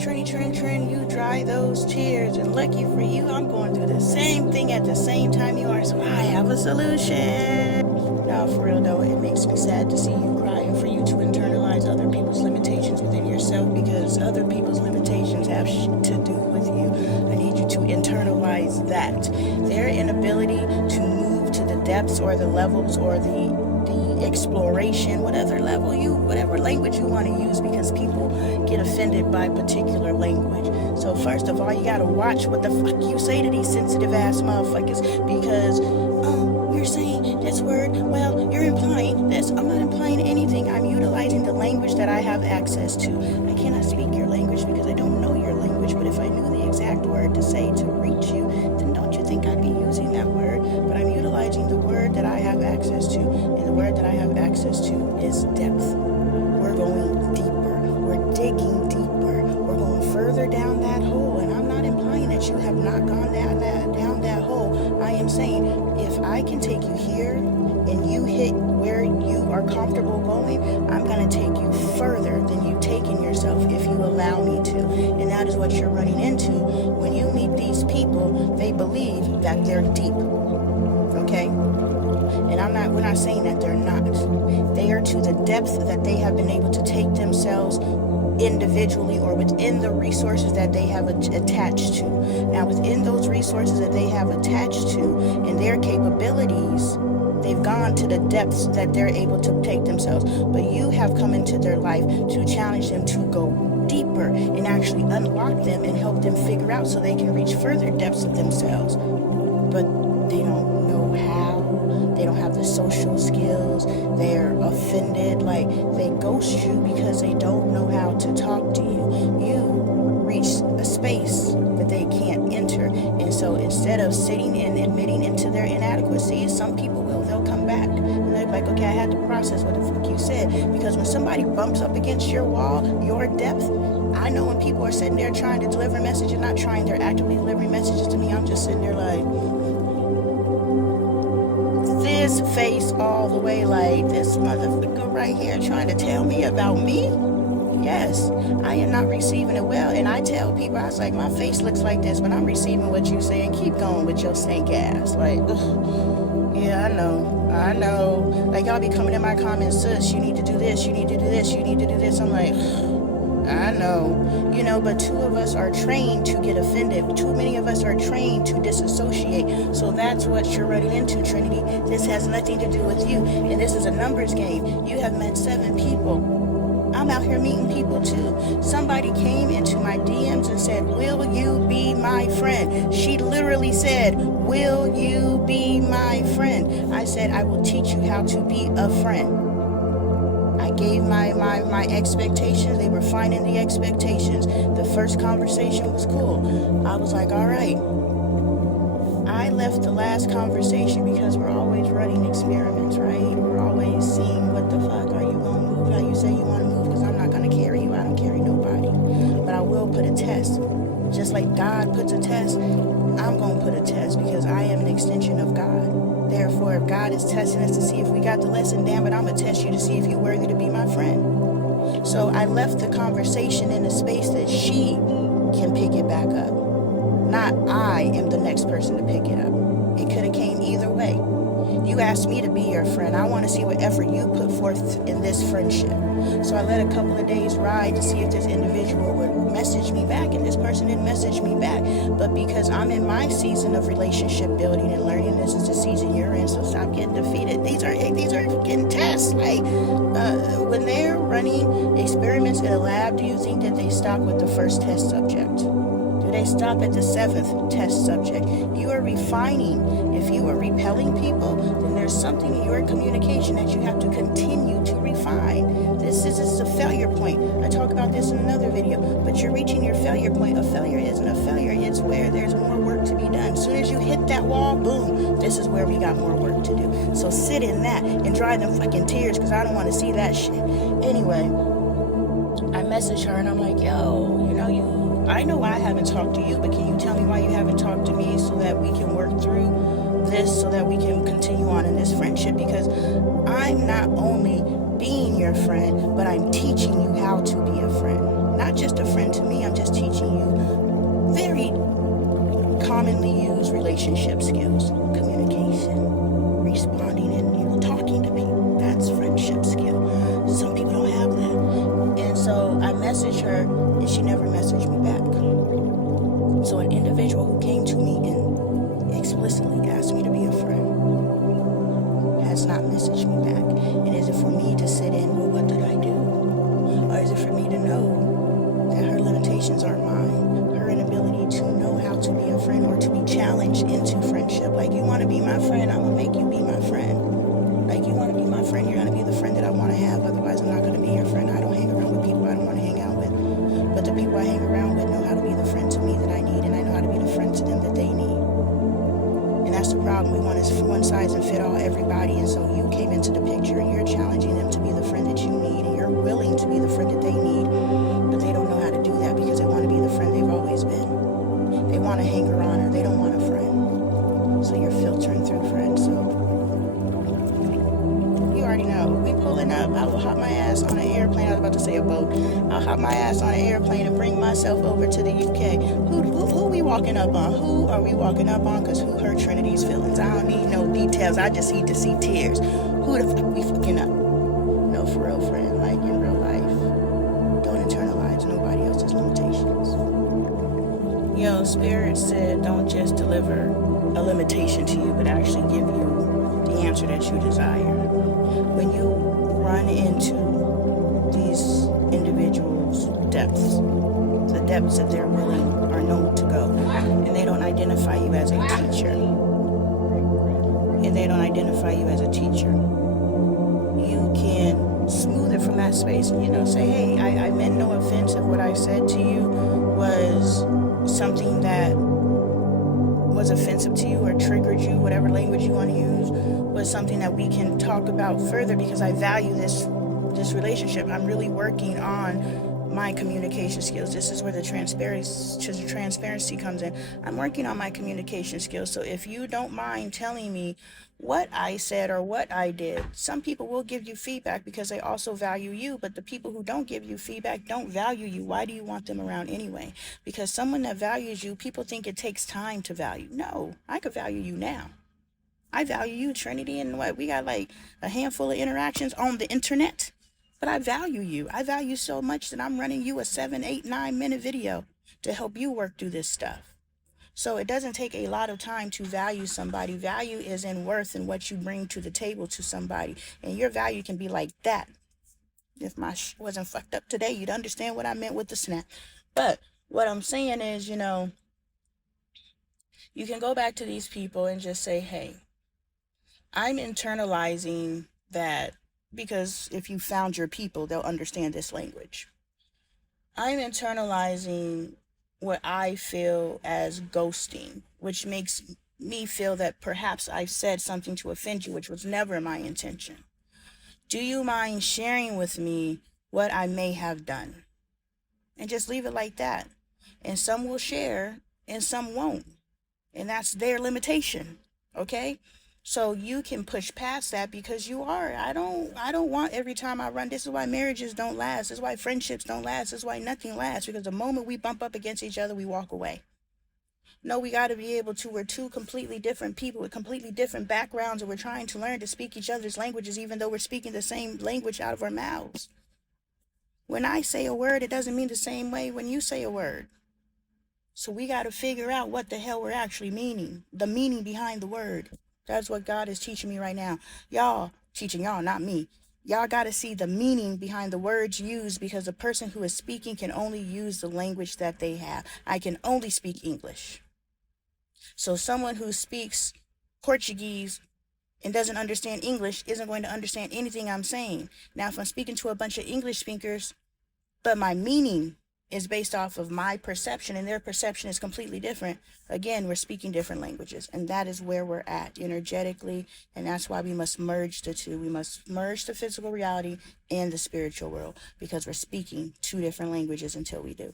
Trin, you dry those tears, and lucky for you, I'm going through the same thing at the same time you are, so I have a solution. Now, for real though, it makes me sad to see you cry and for you to internalize other people's limitations within yourself, because other people's limitations have shit to do with you. I need you to internalize that. Their inability to move to the depths or the levels or the exploration, whatever language you want to use, because people get offended by particular language. So first of all, you gotta watch what the fuck you say to these sensitive ass motherfuckers, because you're saying this word, well, you're implying this. I'm not implying anything. I'm utilizing the language that I have access to. I cannot speak your language because I don't know your language, but if I knew the exact word to say to reach you, then don't you think I'd be using that word? But I'm utilizing the word that I have access to, and the word that I have access to is depth. We're going deeper. We're digging deeper. We're going further down that hole, and I'm not implying that you have not gone down that hole. I am saying if I can take you here and you hit where you are comfortable going, I'm going to take you further than you've taken yourself if you allow me to. And that is what you're running into. When you meet these people, they believe that they're deep. Okay? And we're not saying that they're not. They are to the depth that they have been able to take themselves individually or within the resources that they have attached to. Now, within those resources that they have attached to and their capabilities, they've gone to the depths that they're able to take themselves. But you have come into their life to challenge them to go deeper and actually unlock them and help them figure out so they can reach further depths of themselves. But they don't know how. They don't have the social skills. They're offended. Like, they ghost you because they don't know how to talk to you. You reach a space that they can't enter. And so instead of sitting and admitting into their inadequacies, some people they'll come back. And they're like, okay, I had to process what the fuck you said. Because when somebody bumps up against your wall, your depth, I know when people are sitting there trying to deliver messages, not trying, they're actively delivering messages to me. I'm just sitting there like, this face all the way, like, this motherfucker right here trying to tell me about me? Yes, I am not receiving it well. And I tell people, I was like, my face looks like this, but I'm receiving what you say, and keep going with your stank ass. Like, ugh. Yeah, I know. Like, y'all be coming in my comments, sis, you need to do this, you need to do this, you need to do this. I'm like, I know. But two of us are trained to get offended. Too many of us are trained to disassociate. So that's what you're running into, Trinity. This has nothing to do with you. And this is a numbers game. You have met 7 people. I'm out here meeting people too. Somebody came into my DMs and said, will you be my friend? She literally said, will you be my friend? I said, I will teach you how to be a friend. I gave my expectations. They were fine in the expectations. The first conversation was cool. I was like, all right. I left the last conversation because we're always running experiments, right? We're always seeing what the fuck. Are you going to move how you say you want to move? Because I'm not going to carry you. I don't carry nobody. But I will put a test. Just like God puts a test, I'm going to put a test because I am an extension of God. Therefore, if God is testing us to see if we got the lesson, damn it, I'm going to test you to see if you're worthy to be my friend. So I left the conversation in a space that she can pick it back up. Not I am the next person to pick it up. It could have came either way. You asked me to be your friend. I want to see what effort you put forth in this friendship. So I let a couple of days ride to see if this individual would message me back, and this person didn't message me back. But because I'm in my season of relationship building and learning, this is the season you're in, so stop getting defeated. These are getting tests. Like, when they're running experiments in a lab, do you think that they stop with the first test subject? Do they stop at the 7th test subject? You are refining. If you are repelling people, then there's something in your communication that you have to continue to refine. This is a failure point. I talk about this in another video, but you're reaching your failure point. A failure isn't a failure. It's where there's more work to be done. As soon as you hit that wall, boom, this is where we got more work to do. So sit in that and dry them fucking tears, because I don't want to see that shit. Anyway, I messaged her and I'm like, yo, I know I haven't talked to you, but can you tell me why you haven't talked to me so that we can work through this, so that we can continue on in this friendship? Because I'm not only being your friend, but I'm teaching you how to be a friend. not just a friend to me. I'm just teaching you very commonly used relationship skills, communication, responding, and talking to people. That's friendship skill. Some people don't have that. And so I messaged her, and she never messaged me back. So an individual who came to me and explicitly asked me to be a friend has not messaged me back. And is it for me to sit in, well, what did I do? Or is it for me to know that her limitations aren't mine? Her inability to know how to be a friend or to be challenged into friendship. Like, you want to be my friend, I'm going to make you be my friend. Like, you want to be my friend, you're going to be the friend that I want to have. Otherwise, I'm not going to be your friend. I don't hang around with people I don't want to hang out with. But the people I hang around with know how to be the friend to me that I need, and I know how to be the friend to them that they need. And that's the problem. We want to one size and fit all everybody. And so you came into the picture and you're challenging them to be the friend that you need, and you're willing to be the friend that they need, but they don't know how to do that because they want to be the friend they've always been. They want a hanger on, or they don't want a friend. So you're filtering through friends. So you already know. We pulling up. I will hop my ass on an airplane. I was about to say a boat. I'll hop my ass on an airplane and bring myself over to the UK. Who we walking up on? Who are we walking up on? Because who hurt Trinity's feelings? I don't need no details. I just need to see tears. Who the fuck we fucking up? No, for real, friend. Like, in real life, don't internalize nobody else's limitations. Yo, Spirit said don't just deliver a limitation to you, but actually give you the answer that you desire. When you run into these individuals' depths, the depths that they're willing or known to go, and they don't identify you as a teacher, you can smooth it from that space and, say, hey, I meant no offense if what I said to you was something that was offensive to you or triggered you, whatever language you want to use, was something that we can talk about further because I value this relationship. I'm really working on my communication skills. This is where the transparency comes in. I'm working on my communication skills. So if you don't mind telling me what I said or what I did, some people will give you feedback because they also value you, but the people who don't give you feedback don't value you. Why do you want them around anyway? Because someone that values you, people think it takes time to value. No, I could value you now. I value you, Trinity, and we got like a handful of interactions on the internet. But I value you. I value so much that I'm running you a 7, 8, 9 minute video to help you work through this stuff. So it doesn't take a lot of time to value somebody. Value is in worth and what you bring to the table to somebody. And your value can be like that. If my wasn't fucked up today, you'd understand what I meant with the snap. But what I'm saying is, you can go back to these people and just say, hey, I'm internalizing that. Because if you found your people, they'll understand this language. I'm internalizing what I feel as ghosting, which makes me feel that perhaps I've said something to offend you, which was never my intention. Do you mind sharing with me what I may have done? And just leave it like that. And some will share and some won't. And that's their limitation. Okay? So you can push past that because you are. I don't want every time I run. This is why marriages don't last. This is why friendships don't last. This is why nothing lasts. Because the moment we bump up against each other, we walk away. No, we got to be able to. We're two completely different people with completely different backgrounds, and we're trying to learn to speak each other's languages, even though we're speaking the same language out of our mouths. When I say a word, it doesn't mean the same way when you say a word. So we got to figure out what the hell we're actually meaning. The meaning behind the word. That's what God is teaching me right now. Y'all, teaching y'all, not me. Y'all got to see the meaning behind the words used, because the person who is speaking can only use the language that they have. I can only speak English. So someone who speaks Portuguese and doesn't understand English isn't going to understand anything I'm saying. Now, if I'm speaking to a bunch of English speakers, but my meaning is based off of my perception and their perception is completely different, again, we're speaking different languages. And that is where we're at energetically. And that's why we must merge the two. We must merge the physical reality and the spiritual world, because we're speaking two different languages until we do.